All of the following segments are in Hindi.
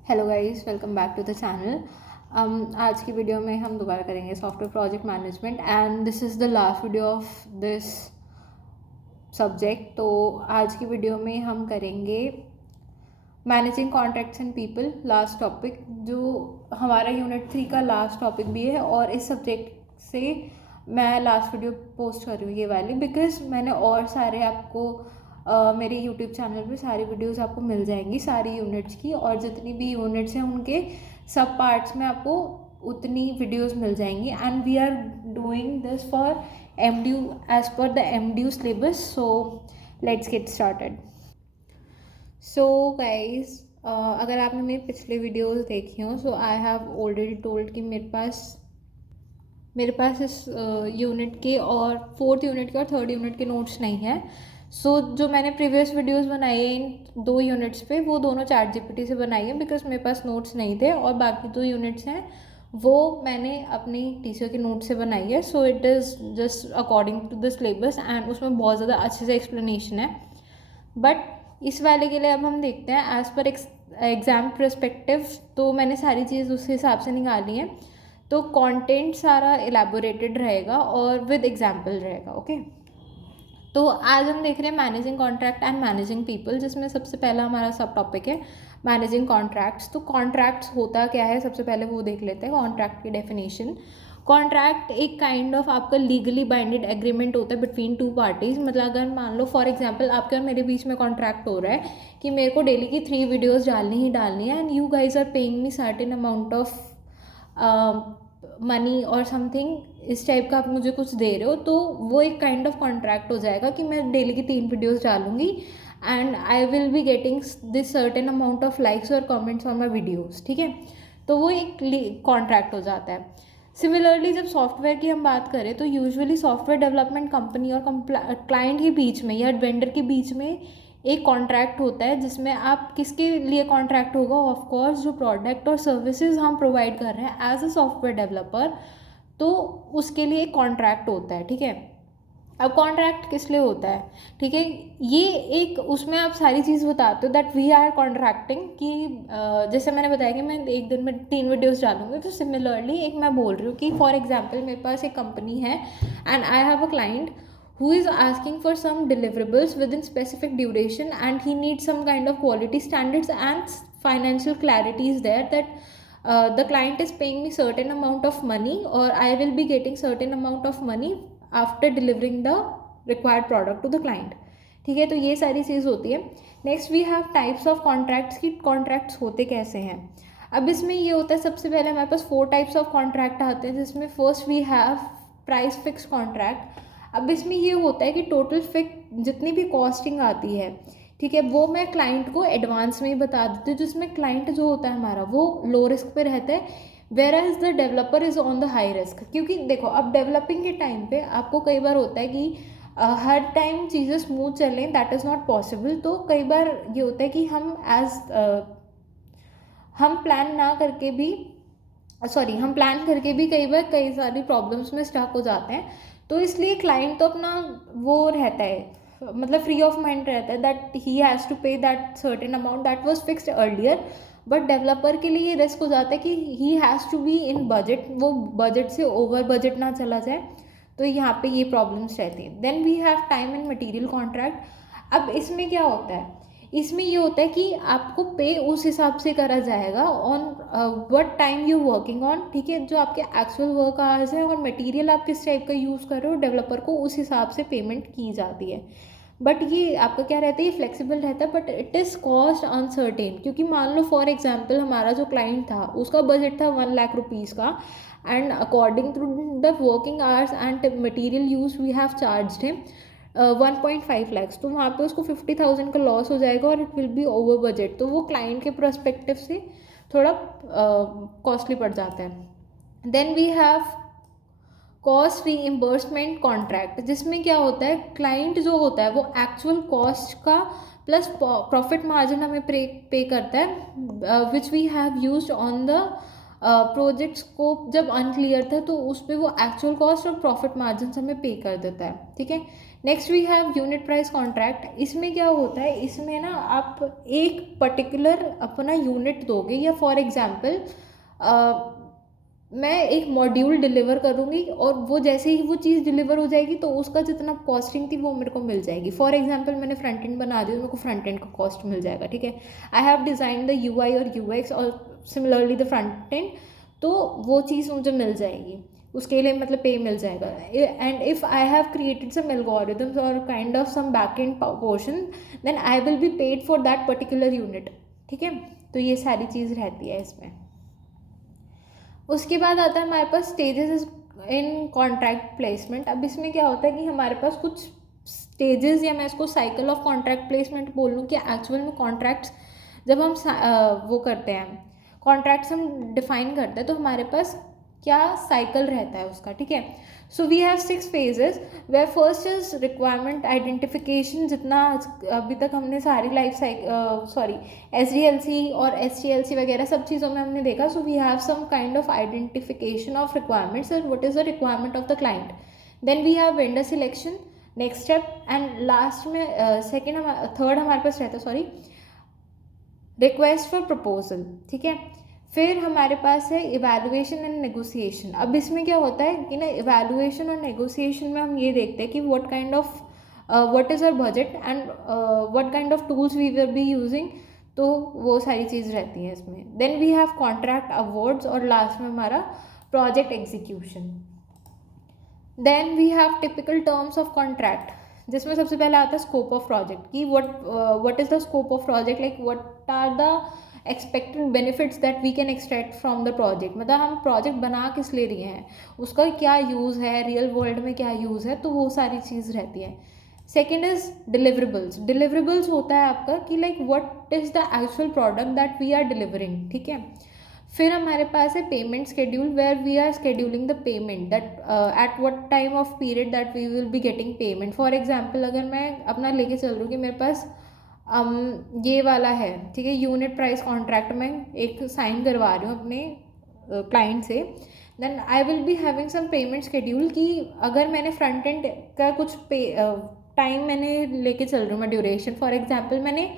Hello guys, welcome back to the channel. आज की वीडियो में हम दोबारा करेंगे software project management and this is the last video of this subject. तो आज की वीडियो में हम करेंगे managing contracts and people, last topic, जो हमारा यूनिट 3 का लास्ट टॉपिक भी है। और इस सब्जेक्ट से मैं लास्ट वीडियो पोस्ट कर रही हूँ ये वाली, बिकॉज मैंने और सारे आपको मेरे यूट्यूब चैनल पे सारी वीडियोस आपको मिल जाएंगी सारी यूनिट्स की, और जितनी भी यूनिट्स हैं उनके सब पार्ट्स में आपको उतनी वीडियोस मिल जाएंगी। And we are doing this for MDU as per the MDU syllabus. So let's get started. So guys, अगर आपने मेरी पिछले वीडियोस देखी हो, so I have already told कि मेरे पास इस यूनिट के और फोर्थ यूनिट के और थर्ड यूनिट के नोट्स नहीं है। सो जो मैंने प्रीवियस वीडियोस बनाई है इन 2 यूनिट्स पे, वो दोनों चैट जीपीटी से बनाई है, बिकॉज मेरे पास नोट्स नहीं थे। और बाकी 2 यूनिट्स हैं वो मैंने अपनी टीचर के नोट से बनाई है। So it is just according to the syllabus and उसमें बहुत ज़्यादा अच्छे से एक्सप्लेनेशन है। बट इस वाले के लिए अब हम देखते हैं एज़ पर एग्ज़ाम परस्पेक्टिव, तो मैंने सारी चीज़ उस हिसाब से निकाली है। तो कंटेंट सारा एलैबोरेटेड रहेगा और विद एग्जाम्पल रहेगा। ओके, तो आज हम देख रहे हैं managing contract and managing people, जिसमें सबसे पहला हमारा सब टॉपिक है मैनेजिंग कॉन्ट्रैक्ट्स। तो कॉन्ट्रैक्ट्स होता क्या है, सबसे पहले वो देख लेते हैं कॉन्ट्रैक्ट की डेफिनेशन। कॉन्ट्रैक्ट एक काइंड ऑफ आपका लीगली बाइंडेड एग्रीमेंट होता है बिटवीन 2 पार्टीज। मतलब अगर मान लो फॉर एग्जांपल आपके और मेरे बीच में कॉन्ट्रैक्ट हो रहा है कि मेरे को डेली की 3 वीडियोस डालनी ही डालनी है, and you guys are paying me certain amount of money और समथिंग इस टाइप का, आप मुझे कुछ दे रहे हो, तो वो एक काइंड ऑफ कॉन्ट्रैक्ट हो जाएगा कि मैं डेली की 3 वीडियोस डालूंगी and I will be getting this certain amount of likes और कमेंट्स ऑन माई वीडियोस। ठीक है, तो वो एक कॉन्ट्रैक्ट हो जाता है। सिमिलरली जब सॉफ्टवेयर की हम बात करें, तो यूजुअली सॉफ्टवेयर डेवलपमेंट कंपनी और क्लाइंट के बीच में या वेंडर के बीच में एक कॉन्ट्रैक्ट होता है, जिसमें आप किसके लिए कॉन्ट्रैक्ट होगा, ऑफ कोर्स जो प्रोडक्ट और सर्विसेज हम प्रोवाइड कर रहे हैं एज अ सॉफ्टवेयर डेवलपर, तो उसके लिए एक कॉन्ट्रैक्ट होता है। ठीक है, अब कॉन्ट्रैक्ट किस लिए होता है, ठीक है, ये एक उसमें आप सारी चीज़ बताते हो दैट वी आर कॉन्ट्रैक्टिंग कि जैसे मैंने बताया कि मैं एक दिन में 3 वीडियोस डालूंगी, तो सिमिलरली एक मैं बोल रही हूँ कि फॉर एग्जांपल मेरे पास एक कंपनी है and I have a client who is asking for some deliverables within specific duration, and he needs some kind of quality standards and financial clarity is there that the client is paying me certain amount of money or I will be getting certain amount of money after delivering the required product to the client। ठीक है, तो ये सारी चीज़ होती है। Next we have types of contracts की कॉन्ट्रैक्ट्स होते कैसे हैं। अब इसमें ये होता है, सबसे पहले हमारे पास 4 टाइप्स ऑफ कॉन्ट्रैक्ट आते हैं, जिसमें first we have price fix contract. अब इसमें ये होता है कि टोटल फिक्स जितनी भी कॉस्टिंग आती है, ठीक है, वो मैं क्लाइंट को एडवांस में ही बता देती हूँ, जिसमें क्लाइंट जो होता है हमारा वो लो रिस्क पे रहता है, whereas the developer is on the high risk. क्योंकि देखो, अब डेवलपिंग के टाइम पे आपको कई बार होता है कि हर टाइम चीज़ें स्मूथ चलें, दैट इज़ नॉट पॉसिबल। तो कई बार ये होता है कि हम प्लान ना करके भी हम प्लान करके भी कई बार कई सारी प्रॉब्लम्स में स्टक हो जाते हैं। तो इसलिए क्लाइंट तो अपना वो रहता है, मतलब फ्री ऑफ माइंड रहता है that he has to pay that certain amount that was fixed earlier. But developer के लिए ये रिस्क हो जाता है कि he has to be in budget, वो बजट से ओवर बजट ना चला जाए। तो यहाँ पे ये प्रॉब्लम्स रहती हैं। Then we have time and material contract. अब इसमें क्या होता है, इसमें ये होता है कि आपको पे उस हिसाब से करा जाएगा on what time you working on. ठीक है, जो आपके एक्चुअल वर्क आवर्स हैं और मटेरियल आप किस टाइप का यूज़ कर रहे हो, डेवलपर को उस हिसाब से पेमेंट की जाती है। बट ये आपका क्या रहता है, ये फ्लेक्सिबल रहता है, but it is cost uncertain. क्योंकि मान लो फॉर एग्जाम्पल हमारा जो क्लाइंट था उसका बजट था 1 लाख रुपीज़ का, and according to the working hours and material use we have charged him 1.5 lakhs. तो वहाँ पे उसको 50,000 का लॉस हो जाएगा और it will be over budget. तो वो क्लाइंट के परस्पेक्टिव से थोड़ा कॉस्टली पड़ जाता है। Then we have cost reimbursement contract, जिसमें क्या होता है, क्लाइंट जो होता है वो एक्चुअल कॉस्ट का प्लस प्रॉफिट मार्जिन हमें पे करता है, which we have used on the project scope जब अनक्लियर था तो उस पर वो एक्चुअल कॉस्ट और प्रॉफिट मार्जिन हमें पे कर देता है, ठीक है। Next we have unit price contract. इसमें क्या होता है, इसमें ना आप एक पर्टिकुलर अपना यूनिट दोगे, या फॉर एग्जांपल मैं एक मॉड्यूल डिलीवर करूँगी और वो जैसे ही वो चीज़ डिलीवर हो जाएगी तो उसका जितना कॉस्टिंग थी वो मेरे को मिल जाएगी। फॉर एग्जांपल मैंने फ्रंट एंड बना दी तो मेरे को फ्रंट एंड का कॉस्ट मिल जाएगा, ठीक है। I have design the UI और UX और सिमिलरली द फ्रंट एंड, तो वो चीज़ मुझे मिल जाएगी, उसके लिए मतलब पे मिल जाएगा। And if I have created some algorithms और kind of some back end portion, then I will be paid for that particular unit, ठीक है। तो ये सारी चीज़ रहती है इसमें। उसके बाद आता है हमारे पास स्टेजेस इन कॉन्ट्रैक्ट प्लेसमेंट। अब इसमें क्या होता है कि हमारे पास कुछ स्टेजेस, या मैं इसको साइकिल ऑफ कॉन्ट्रैक्ट प्लेसमेंट बोल लूँ, कि एक्चुअल में कॉन्ट्रैक्ट्स जब हम वो करते हैं, कॉन्ट्रैक्ट्स हम डिफाइन करते हैं, तो हमारे पास क्या साइकिल रहता है उसका, ठीक है। So we have 6 phases, way first is requirement identification. जितना अभी तक हमने सारी लाइफ साइकिल SDLC और STLC वगैरह सब चीज़ों में हमने देखा। So we have some kind of identification of requirements and what is the requirement of the client. Then we have vendor selection, next step, and last में थर्ड हमारे पास रहता है रिक्वेस्ट फॉर प्रपोजल, ठीक है। फिर हमारे पास है इवैल्यूएशन एंड नेगोशिएशन। अब इसमें क्या होता है कि ना, इवैल्यूएशन और नेगोशिएशन में हम ये देखते हैं कि what is our budget and what kind of tools we will be using, तो वो सारी चीज़ रहती हैं इसमें। Then we have contract awards, और लास्ट में हमारा project execution. Then we have typical terms of contract, जिसमें सबसे पहले आता है स्कोप ऑफ प्रोजेक्ट, कि what is the scope of project, like what are the expected benefits that we can extract from the project. मतलब हम प्रोजेक्ट बना किस ले रहे हैं, उसका क्या यूज़ है, रियल वर्ल्ड में क्या यूज़ है, तो वो सारी चीज़ रहती है। Second is deliverables. डिलीवरेबल्स होता है आपका कि like what is the actual product that we are delivering, ठीक है। फिर हमारे पास है payment schedule, where we are scheduling the payment that at what time of period that we will be getting payment. For example अगर मैं अपना लेके चल रही हूँ कि मेरे पास ये वाला है, ठीक है, यूनिट प्राइस कॉन्ट्रैक्ट में एक साइन करवा रही हूँ अपने क्लाइंट से, then I will be having some payment schedule, कि अगर मैंने फ्रंट एंड का कुछ टाइम मैंने लेके चल रही हूँ मैं ड्यूरेशन, फॉर एग्जांपल मैंने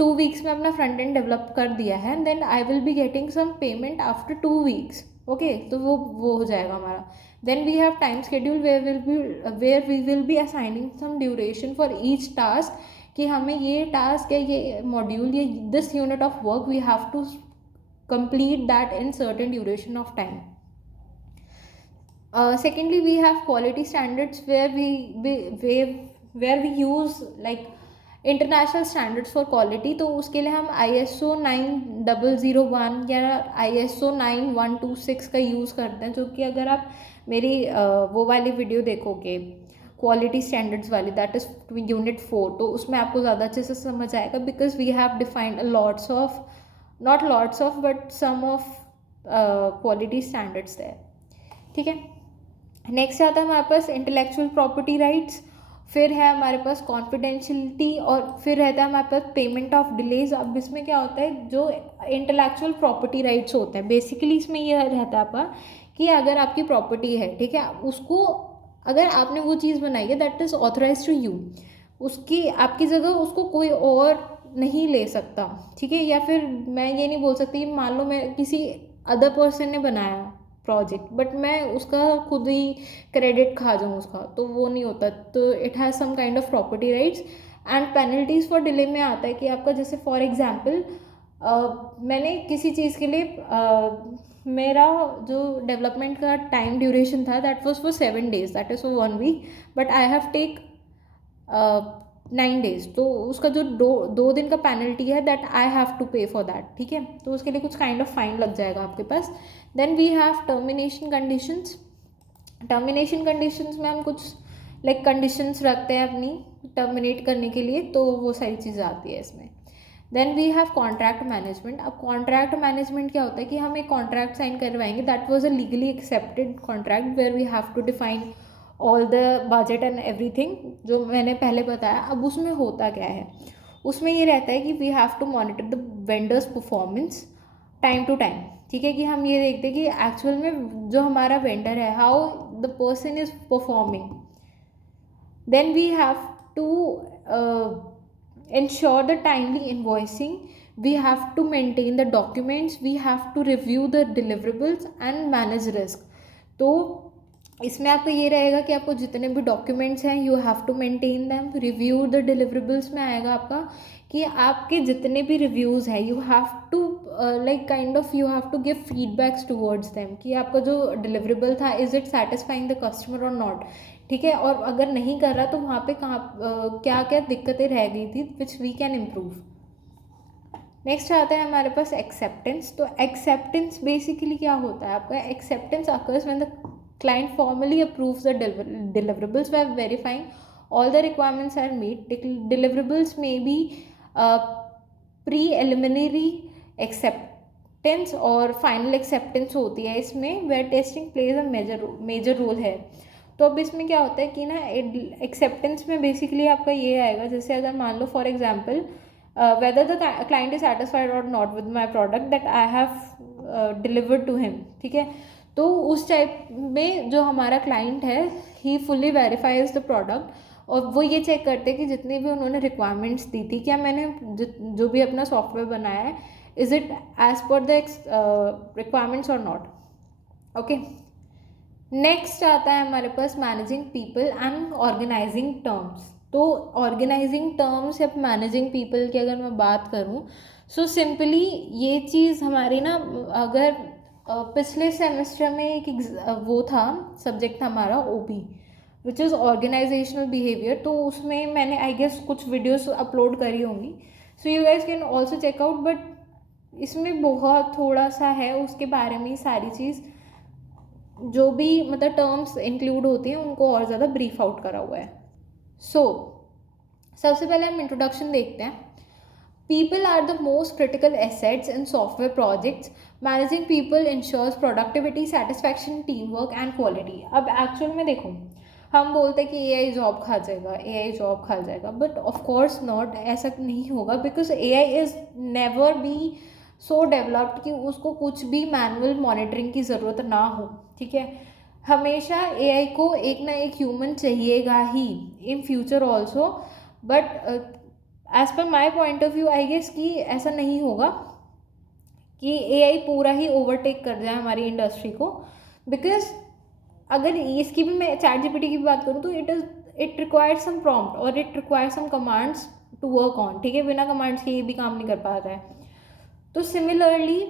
2 weeks में अपना फ्रंट एंड डेवलप कर दिया है, then I will be getting some payment after 2 weeks, okay. तो वो हो जाएगा हमारा। Then we have time schedule, where we will be assigning some duration for each task, कि हमें ये टास्क या ये मॉड्यूल या this unit of work we have to complete that in certain duration of time. Secondly, we have quality standards, where we use like international standards for quality. तो उसके लिए हम ISO 9001 या ISO 9126 का यूज़ करते हैं, जो कि अगर आप मेरी वो वाली वीडियो देखोगे क्वालिटी स्टैंडर्ड्स वाली, दैट इज़ यूनिट 4, तो उसमें आपको ज़्यादा अच्छे से समझ आएगा, because we have defined not lots of but some of quality standards है, ठीक है। नेक्स्ट आता है हमारे पास इंटेलेक्चुअल प्रॉपर्टी राइट्स, फिर है हमारे पास कॉन्फिडेंशियलिटी, और फिर रहता है हमारे पास पेमेंट ऑफ डिलेज। अब इसमें क्या होता है, जो इंटेलेक्चुअल प्रॉपर्टी राइट्स होते हैं, बेसिकली इसमें यह रहता है आपका कि अगर आपकी प्रॉपर्टी है, ठीक है, उसको अगर आपने वो चीज़ बनाई है that is authorize to you, उसकी आपकी जगह उसको कोई और नहीं ले सकता, ठीक है। या फिर मैं ये नहीं बोल सकती, मान लो मैं किसी अदर पर्सन ने बनाया प्रोजेक्ट, बट मैं उसका खुद ही क्रेडिट खा जाऊँ उसका, तो वो नहीं होता। तो it has some kind of property rights. And penalties for delay में आता है कि आपका जैसे फॉर एग्जांपल मैंने किसी चीज़ के लिए मेरा जो डेवलपमेंट का टाइम ड्यूरेशन था that was for 7 days, that is for 1 week, but I have take 9 days, तो उसका जो दो दिन का पेनल्टी है दैट आई हैव टू पे फॉर दैट, ठीक है। तो उसके लिए कुछ काइंड ऑफ फाइन लग जाएगा आपके पास। Then we have termination conditions. Termination conditions में हम कुछ लाइक कंडीशंस रखते हैं अपनी टर्मिनेट करने के लिए, तो वो सारी चीज़ आती है इसमें। Then we have contract management. अब कॉन्ट्रैक्ट मैनेजमेंट क्या होता है कि हम एक कॉन्ट्रैक्ट साइन करवाएंगे, that was a legally accepted contract where we have to define all the budget and everything, जो मैंने पहले बताया। अब उसमें होता क्या है, उसमें ये रहता है कि we have to monitor the vendors performance, time to time, ठीक है, कि हम ये देखते हैं कि एक्चुअल में जो हमारा वेंडर है how the person is performing. Then we have to ensure the timely invoicing, we have to maintain the documents, we have to review the deliverables and manage risk. तो इसमें आपका ये रहेगा कि आपको जितने भी डॉक्यूमेंट्स हैं you have to maintain them. Review the deliverables में आएगा आपका कि आपके जितने भी रिव्यूज़ हैं you have to like kind of you have to give feedbacks towards them कि आपका जो डिलीवरेबल था is it satisfying the customer और नॉट, ठीक है. और अगर नहीं कर रहा तो वहाँ पे कहाँ क्या क्या दिक्कतें रह गई थी which we can improve. Next आता है हमारे पास एक्सेप्टेंस. तो एक्सेप्टेंस बेसिकली क्या होता है आपका, acceptance occurs when the client formally approves the deliverables by verifying all the requirements are meet. Deliverables may be preliminary acceptance और final acceptance होती है इसमें, where testing plays a major role है. तो अब इसमें क्या होता है कि ना एक्सेप्टेंस में बेसिकली आपका ये आएगा, जैसे अगर मान लो for example whether the client is satisfied or not with my product that I have delivered to him, ठीक है. तो उस टाइप में जो हमारा क्लाइंट है ही फुली वेरीफाइज द प्रोडक्ट और वो ये चेक करते हैं कि जितनी भी उन्होंने रिक्वायरमेंट्स दी थी क्या मैंने जो भी अपना सॉफ्टवेयर बनाया है is it as per the requirements और नॉट. ओके, नेक्स्ट आता है हमारे पास managing people and organizing terms. तो ऑर्गेनाइजिंग टर्म्स या मैनेजिंग पीपल की अगर मैं बात करूँ सो सिंपली ये चीज़ हमारी ना, अगर पिछले सेमेस्टर में एक वो था सब्जेक्ट था हमारा OP which is organisational behaviour. तो उसमें मैंने आई गेस कुछ वीडियोस अपलोड करी होंगी, so you guys can also check out. But इसमें बहुत थोड़ा सा है उसके बारे में, सारी चीज़ जो भी मतलब टर्म्स इंक्लूड होती हैं उनको और ज़्यादा ब्रीफ आउट करा हुआ है. सो सबसे पहले हम इंट्रोडक्शन देखते हैं. People are the most critical assets in software projects. Managing people ensures productivity, satisfaction, teamwork and quality. अब एक्चुअल में देखो हम बोलते हैं कि AI जॉब खा जाएगा, AI जॉब खा जाएगा, बट ऑफ कोर्स नॉट, ऐसा नहीं होगा because AI is never be so developed कि उसको कुछ भी मैनुअल मॉनिटरिंग की ज़रूरत ना हो, ठीक है. हमेशा AI को एक ना एक ह्यूमन चाहिएगा ही in future also. But as per my point of view I guess कि ऐसा नहीं होगा कि AI पूरा ही ओवरटेक कर जाए हमारी इंडस्ट्री को. बिकॉज अगर इसकी भी मैं ChatGPT की भी बात करूँ तो इट रिक्वायर्स सम प्रॉम्प्ट और it requires some commands to work on, ठीक है. बिना कमांड्स के ये भी काम नहीं कर पाता है. तो सिमिलरली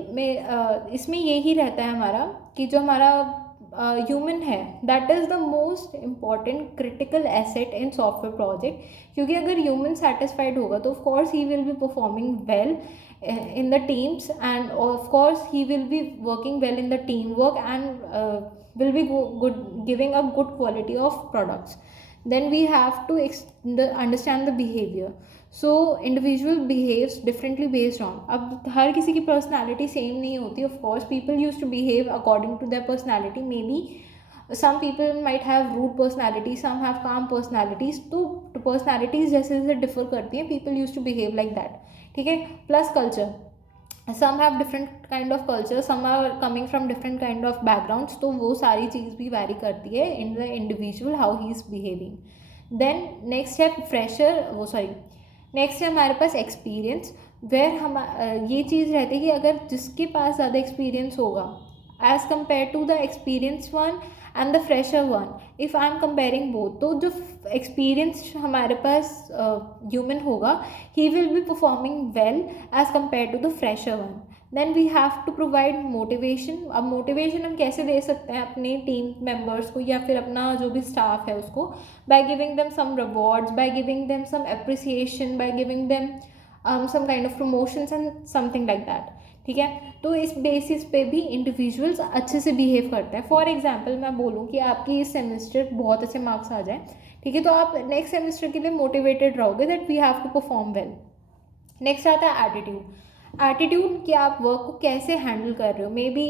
इसमें यही रहता है हमारा कि जो हमारा ह्यूमन है that is the most important critical asset in software project. क्योंकि अगर ह्यूमन सेटिस्फाइड होगा तो of course he will be performing well in the teams and of course he will be working well in the teamwork and will be good, giving a good quality of products. Then we have to understand the behavior. So individual behaves differently based on, अब हर किसी की personality same नहीं होती. Of course people used to behave according to their personality. Maybe some people might have rude personality, some have calm personalities. तो personalities जैसे जैसे differ करती हैं, people used to behave like that, ठीक है. Plus culture, some have different kind of culture, some are coming from different kind of backgrounds. तो वो सारी चीज़ भी वैरी करती है in the individual how he is behaving. Then next है नेक्स्ट है हमारे पास एक्सपीरियंस, वेयर हम ये चीज़ रहती है कि अगर जिसके पास ज़्यादा एक्सपीरियंस होगा as compare to the experience one and the fresher one, if I am comparing both, तो जो एक्सपीरियंस हमारे पास ह्यूमन होगा he will be performing well as compare to the fresher one. Then we have to provide motivation. अब मोटिवेशन हम कैसे दे सकते हैं अपने टीम मेम्बर्स को या फिर अपना जो भी स्टाफ है उसको, by giving them some rewards, by giving them some appreciation, by giving them some kind of promotions and something like that, ठीक है. तो इस बेसिस पे भी इंडिविजुअल्स अच्छे से बिहेव करते हैं. फॉर एग्जांपल मैं बोलूँ कि आपकी इस सेमेस्टर बहुत अच्छे मार्क्स आ जाए, ठीक है, तो आप नेक्स्ट सेमेस्टर के लिए मोटिवेटेड रहोगे that we have to perform well. Next आता है एटीट्यूड. एटीट्यूड कि आप वर्क को कैसे हैंडल कर रहे हो. Maybe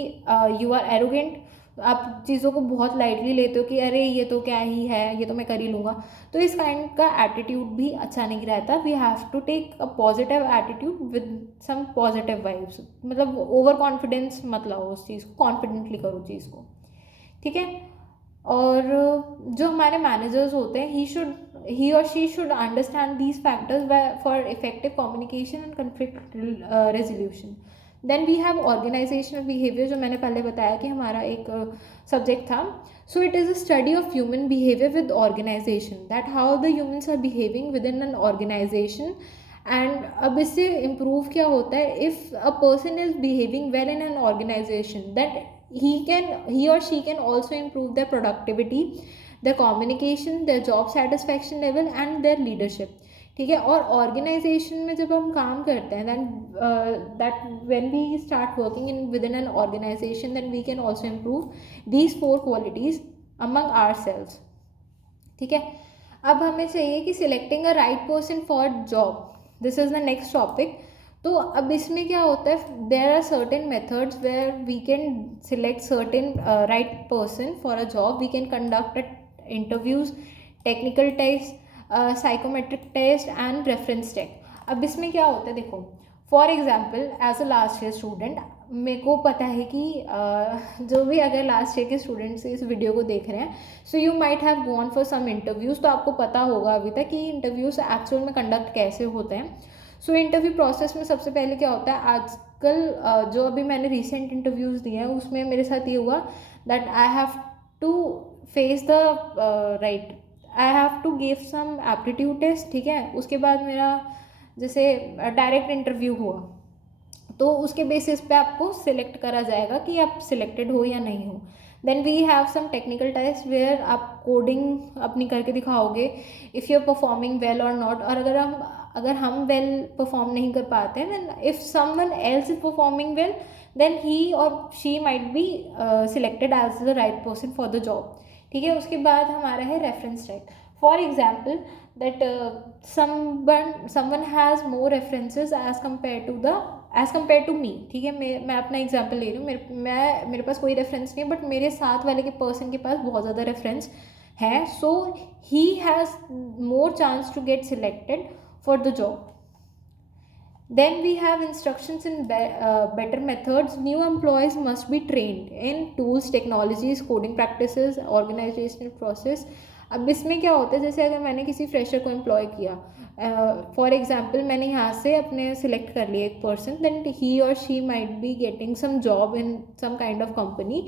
you are arrogant, आप चीज़ों को बहुत लाइटली लेते हो कि अरे ये तो क्या ही है, ये तो मैं कर ही लूँगा, तो इस काइंड का एटीट्यूड भी अच्छा नहीं रहता. We have to take a positive attitude with some positive vibes. मतलब ओवर कॉन्फिडेंस मत लाओ उस चीज़ को, कॉन्फिडेंटली करो चीज़ को, ठीक है. और जो हमारे मैनेजर्स होते हैं, ही और she should understand these factors for effective communication and conflict resolution. Then we have organizational behaviour, जो मैंने पहले बताया कि हमारा एक सब्जेक्ट था. So it is a study of human behaviour with organization, that how the humans are behaving with in an organization. And अब इससे इम्प्रूव क्या होता है, if a person is behaving well in an organization, that he or she can also improve their productivity, their communication, their job satisfaction level and their leadership. ठीक है. और ऑर्गेनाइजेशन में जब हम काम करते हैं, than that when we start working in with in an organization, then we can also improve these 4 qualities among our selves. ठीक है. अब हमें चाहिए कि selecting a right person for job, this is the next topic. तो अब इसमें क्या होता है, there are certain methods where we can select certain right person for a job. We can conduct interviews, technical test, psychometric test and reference check. अब इसमें क्या होता है, देखो for example as a last year student, मेरे को पता है कि जो भी अगर लास्ट ईयर के स्टूडेंट्स इस वीडियो को देख रहे हैं, so you might have gone for some interviews, तो आपको पता होगा अभी तक कि इंटरव्यूज़ एक्चुअल में कंडक्ट कैसे होते हैं. सो इंटरव्यू प्रोसेस में सबसे पहले क्या होता है, आजकल जो अभी मैंने रिसेंट इंटरव्यूज़ दिए हैं उसमें मेरे साथ ये हुआ that I have to face the right, I have to give some aptitude test. ठीक है. उसके बाद मेरा जैसे डायरेक्ट इंटरव्यू हुआ, तो उसके बेसिस पे आपको सिलेक्ट करा जाएगा कि आप सिलेक्टेड हो या नहीं हो. Then we have some technical test where आप कोडिंग अपनी करके दिखाओगे, if you are performing well और नॉट. और अगर हम वेल परफॉर्म नहीं कर पाते हैं, then if someone else is performing well, then he और she might be selected as the right person for the job. ठीक है. उसके बाद हमारा है reference check. For example that someone has more references as compare to me. ठीक है. मैं अपना एग्जाम्पल ले रही हूँ. मेरे पास कोई रेफरेंस नहीं है, बट मेरे साथ वाले के पर्सन के पास बहुत ज़्यादा रेफरेंस है. So he has more chance to get selected for the job. Then we have instructions in better methods. New employees must be trained in tools, technologies, coding practices, organizational process. अब इसमें क्या होता है, जैसे अगर मैंने किसी फ्रेशर को एम्प्लॉय किया, फॉर एग्जांपल मैंने यहाँ से अपने सिलेक्ट कर लिया एक पर्सन, देन ही और she might be getting some job in some kind of company.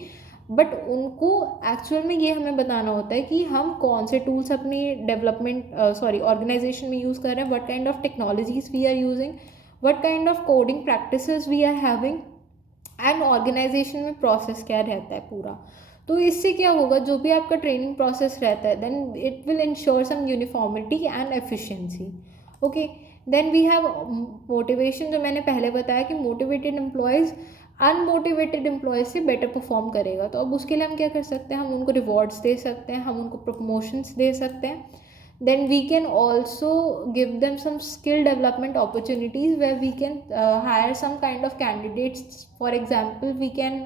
But उनको एक्चुअल में ये हमें बताना होता है कि हम कौन से टूल्स अपनी डेवलपमेंट ऑर्गेनाइजेशन में यूज़ कर रहे हैं, what kind of technologies we are using, what kind of coding practices we are having, and organization में प्रोसेस क्या रहता है पूरा. तो इससे क्या होगा, जो भी आपका ट्रेनिंग प्रोसेस रहता है, then it will ensure some uniformity and efficiency. Okay. Then we have motivation, जो मैंने पहले बताया कि मोटिवेटेड एम्प्लॉयज़ अनमोटिवेटेड एम्प्लॉयज़ से बेटर परफॉर्म करेगा. तो अब उसके लिए हम क्या कर सकते हैं, हम उनको रिवॉर्ड्स दे सकते हैं, हम उनको प्रमोशंस दे सकते हैं. Then we can also give them some skill development opportunities where we can hire some kind of candidates. For example, we can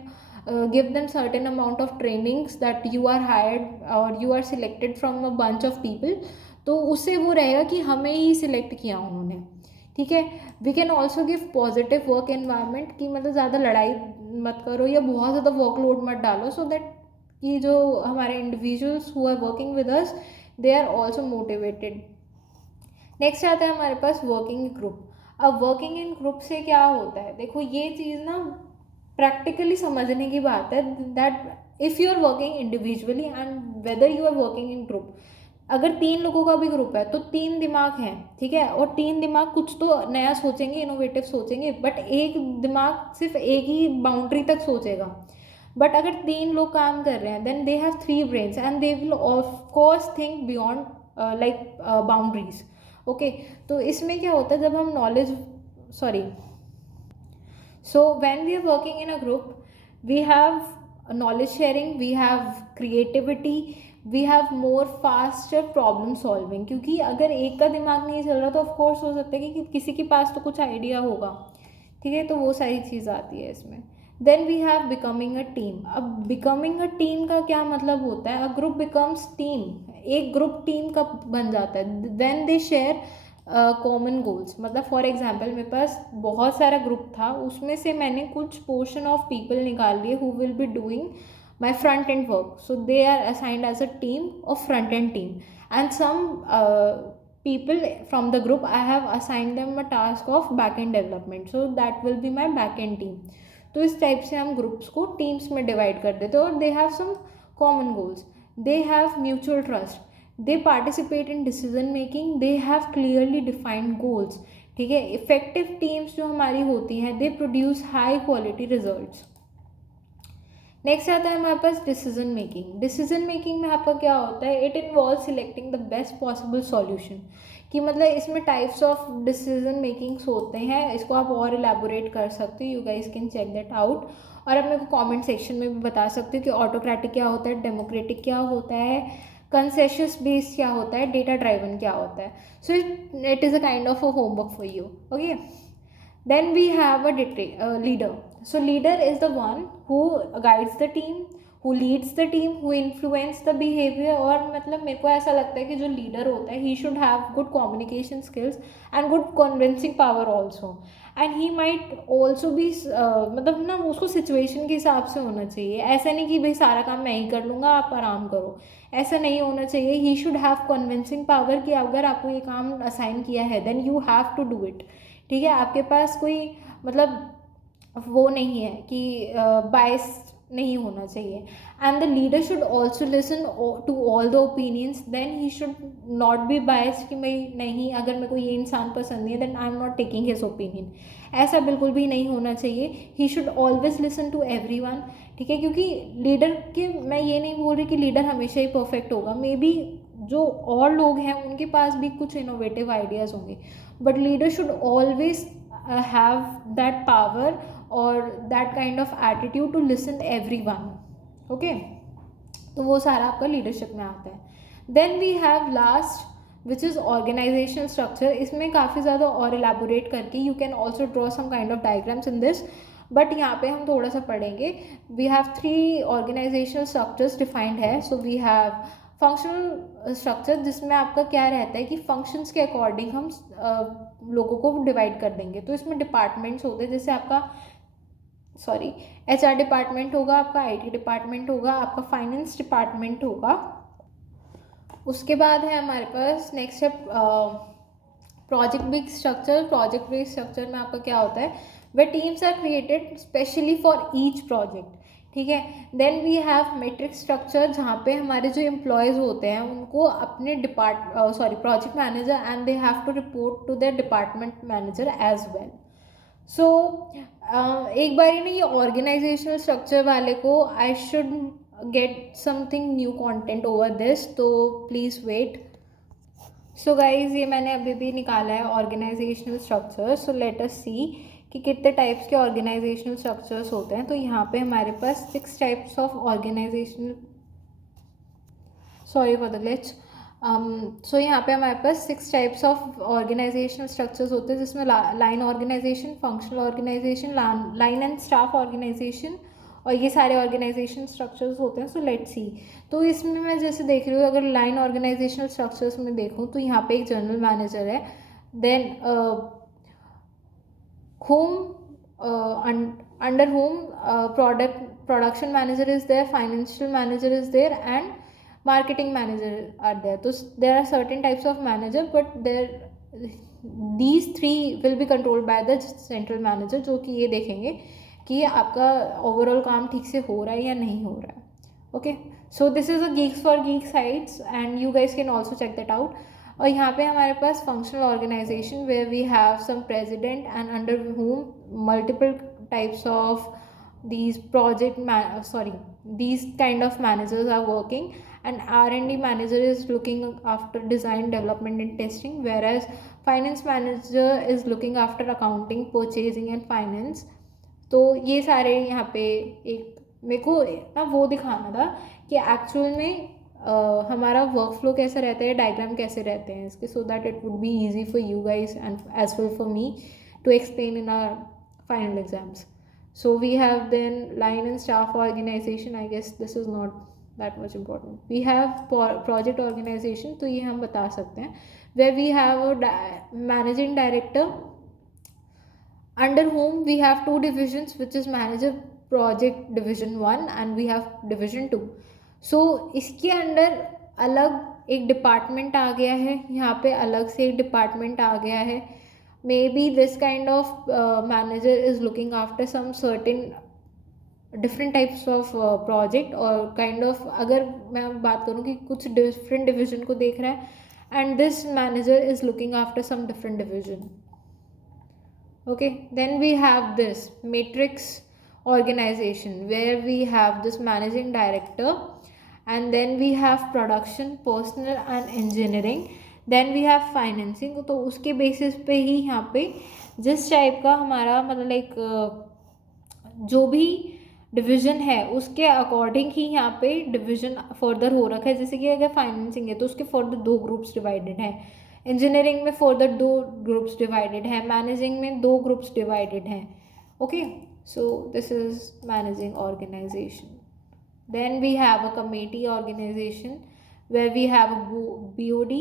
give them certain amount of trainings that you are hired or you are selected from a bunch of people. तो उससे वो रहेगा कि हमें ही सिलेक्ट किया उन्होंने. ठीक है. We can also give positive work environment, कि मतलब ज़्यादा लड़ाई मत करो या बहुत ज़्यादा वर्कलोड मत डालो, सो दैट कि जो हमारे individuals who are working with us, they are also motivated. Next आता है हमारे पास वर्किंग ग्रुप. अब वर्किंग इन ग्रुप से क्या होता है, देखो ये चीज़ ना प्रैक्टिकली समझने की बात है, that if you are working individually and whether you are working in group, अगर 3 लोगों का भी ग्रुप है तो 3 दिमाग हैं. ठीक है. और 3 दिमाग कुछ तो नया सोचेंगे, इनोवेटिव सोचेंगे, बट एक दिमाग सिर्फ एक ही बाउंड्री तक सोचेगा. बट अगर 3 लोग काम कर रहे हैं, then they have 3 brains and they will of course think beyond like boundaries. Okay. तो इसमें क्या होता है, जब हम so when we are working in a group, we have knowledge sharing, we have creativity, we have more faster problem solving. क्योंकि अगर एक का दिमाग नहीं चल रहा तो ऑफ कोर्स हो सकता है कि किसी के पास तो कुछ आइडिया होगा. ठीक है. तो वो सारी चीज़ आती है इसमें. Then we have becoming a team. अब बिकमिंग अ टीम का क्या मतलब होता है? A group becomes team. एक ग्रुप टीम कब बन जाता है? When they share common goals. मतलब फॉर एग्जाम्पल मेरे पास बहुत सारा ग्रुप था, उसमें से मैंने कुछ पोर्शन ऑफ पीपल निकाल लिए who will be doing my front end work, so they are assigned as a team of front end team, and some people from the group I have assigned them a task of back end development, so that will be my back end team. तो इस टाइप से हम ग्रुप्स को टीम्स में डिवाइड कर देते हैं और they have some common goals, they have mutual trust, they participate in decision making, they have clearly defined goals. ठीक है. इफेक्टिव टीम्स जो हमारी होती हैं they produce high quality results. Next आता है हमारे पास डिसीजन मेकिंग. डिसीजन मेकिंग में आपका क्या होता है? It involve selecting the best possible solution. कि मतलब इसमें टाइप्स ऑफ डिसीजन मेकिंग्स होते हैं, इसको आप और इलेबोरेट कर सकते हो. You guys can check that out. और आप मेरे को कमेंट सेक्शन में भी बता सकते हो कि ऑटोक्रेटिक क्या होता है, डेमोक्रेटिक क्या होता है, कंसेंसस बेस्ड क्या होता है, डेटा ड्राइवन क्या होता है. So it is a kind of a homework for you. Okay. Then we have a leader. So leader is the one who guides the team, who leads the team, who influence the behavior. और मतलब मेरे को ऐसा लगता है कि जो leader होता है he should have good communication skills and good convincing power also. And he might also be मतलब ना उसको situation के हिसाब से होना चाहिए. ऐसा नहीं कि भाई सारा काम मैं ही कर लूँगा आप आराम करो, ऐसा नहीं होना चाहिए. he should have convincing power कि अगर आपको ये काम assign किया है then you have to do it. ठीक है. आपके पास कोई मतलब वो नहीं है कि बायस नहीं होना चाहिए. And the leader should also listen to all the opinions. Then he should not be bias कि मैं नहीं, अगर मेरे को ये इंसान पसंद नहीं है then I am not taking his opinion. ऐसा बिल्कुल भी नहीं होना चाहिए. He should always listen to everyone. ठीक है. क्योंकि लीडर के, मैं ये नहीं बोल रही कि लीडर हमेशा ही परफेक्ट होगा. मे बी जो और लोग हैं उनके पास भी कुछ इनोवेटिव आइडियाज़ होंगे, but leader should always have that power or that kind of attitude to listen everyone. okay. तो वो सारा आपका लीडरशिप में आता है. Then we have last which is organizational structure. इसमें काफ़ी ज़्यादा और एलैबोरेट करके you can also draw some kind of diagrams in this, but यहाँ पे हम थोड़ा सा पढ़ेंगे. We have 3 organizational structures defined है. So we have functional structure, जिसमें आपका क्या रहता है कि फंक्शंस के अकॉर्डिंग हम लोगों को डिवाइड कर देंगे. तो इसमें डिपार्टमेंट्स होते हैं, जैसे आपका HR डिपार्टमेंट होगा, आपका IT डिपार्टमेंट होगा, आपका फाइनेंस डिपार्टमेंट होगा. उसके बाद है हमारे पास नेक्स्ट है project based structure. Project based structure में आपका क्या होता है? वे teams are created specially for each project. ठीक है. Then we have matrix structure, जहाँ पे हमारे जो एम्प्लॉयज़ होते हैं उनको अपने project manager and they have to report to their department manager as well. सो एक बार ही नहीं, ये ऑर्गेनाइजेशनल स्ट्रक्चर वाले को I should get something new content over this, तो प्लीज़ वेट. सो गाइज ये मैंने अभी भी निकाला है organizational structure. So let us see कि कितने टाइप्स के ऑर्गेनाइजेशनल स्ट्रक्चर्स होते हैं. तो यहाँ पे हमारे पास 6 types of organizational, sorry for the glitch. So यहाँ पे हमारे पास 6 टाइप्स ऑफ ऑर्गेनाइजेशनल स्ट्रक्चर्स होते हैं, जिसमें line organization, functional organization, line and staff organization, और ये सारे ऑर्गेनाइजेशन स्ट्रक्चर्स होते हैं. So let's see. तो इसमें मैं जैसे देख रही हूँ, अगर लाइन ऑर्गेनाइजेशनल स्ट्रक्चर्स में देखूँ तो यहाँ पे एक जनरल मैनेजर है. Then under whom production manager is there, financial manager is there, and marketing manager are there. So there are certain types of manager, but these 3 will be controlled by the central manager, जो कि ये देखेंगे कि आपका ओवरऑल काम ठीक से हो रहा है या नहीं हो रहा है. Okay. So this is a geeks for geek sites and you guys can also check that out. और यहाँ पे हमारे पास functional organization where we have some president and under whom multiple types of these these kind of managers are working, and R&D manager is looking after design, development and testing, whereas finance manager is looking after accounting, purchasing and finance. तो ये सारे यहाँ पे एक मेरे को ना वो दिखाना था कि एक्चुअल में हमारा वर्क फ्लो कैसा रहता है, डायग्राम कैसे रहते हैं इसके, so that it would be easy for you guys and as well for me to explain in our final exams. So we have then line and staff organization. I guess this is not that much important. We have project organization, तो ये हम बता सकते हैं, where we have a managing director under whom we have two divisions, which is manager project division 1 and we have division 2. So इसके अंडर अलग एक डिपार्टमेंट आ गया है, यहाँ पे अलग से एक डिपार्टमेंट आ गया है. Maybe this kind of manager is looking after some certain different types of project, और काइंड ऑफ अगर मैं बात करूँ कि कुछ डिफरेंट डिविजन को देख रहा है, and this manager is looking after some different division. Okay, then we have this matrix organization where we have this managing director, and then we have production, personnel and engineering, then we have financing. तो उसके बेसिस पे ही यहाँ पे जिस टाइप का हमारा मतलब लाइक जो भी डिवीज़न है उसके अकॉर्डिंग ही यहाँ पे डिवीज़न फर्दर हो रखा है. जैसे कि अगर फाइनेंसिंग है तो उसके फर्दर 2 ग्रुप्स डिवाइडेड हैं, इंजीनियरिंग में फर्दर 2 ग्रुप्स डिवाइडेड है, मैनेजिंग में 2 ग्रुप्स डिवाइडेड हैं. Okay, so this is managing organization. Then we have a committee organization where we have a BOD,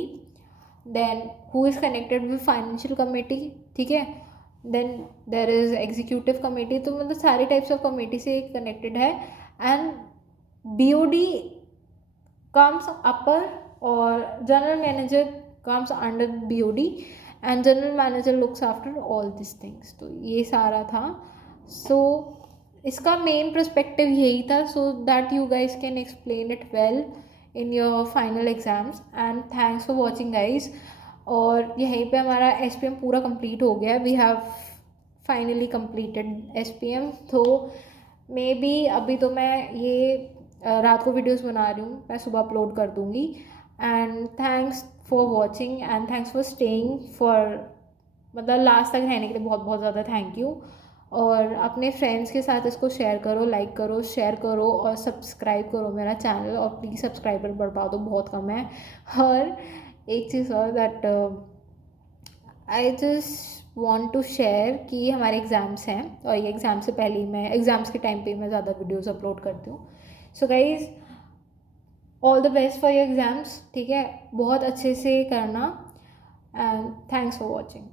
then who is connected with financial committee. ठीक है, then there is executive committee. तो मतलब सारे टाइप्स ऑफ कमेटी से कनेक्टेड है. एंड BOD कम्स अपर और general manager comes under BOD and general manager looks after all these things. तो ये सारा था. So इसका मेन पर्सपेक्टिव यही था, so that you guys can explain it well in your final exams. And thanks for watching guys. और यहीं पे हमारा SPM पूरा कंप्लीट हो गया. We have finally completed SPM. तो मे बी अभी तो मैं ये रात को वीडियोस बना रही हूँ, मैं सुबह अपलोड कर दूँगी. And thanks for watching and thanks for staying for, मतलब लास्ट तक रहने के लिए बहुत बहुत ज़्यादा थैंक यू. और अपने फ्रेंड्स के साथ इसको शेयर करो, लाइक करो, शेयर करो और सब्सक्राइब करो मेरा चैनल. और प्लीज़ सब्सक्राइबर बढ़ा दो, बहुत कम है. और एक चीज़ और, that I just want to share कि हमारे एग्ज़ाम्स हैं और ये एग्ज़ाम से पहले ही मैं एग्ज़ाम्स के टाइम पे मैं ज़्यादा वीडियोस अपलोड करती हूँ. So guys, all the best for your exams. ठीक है, बहुत अच्छे से करना. And thanks for watching.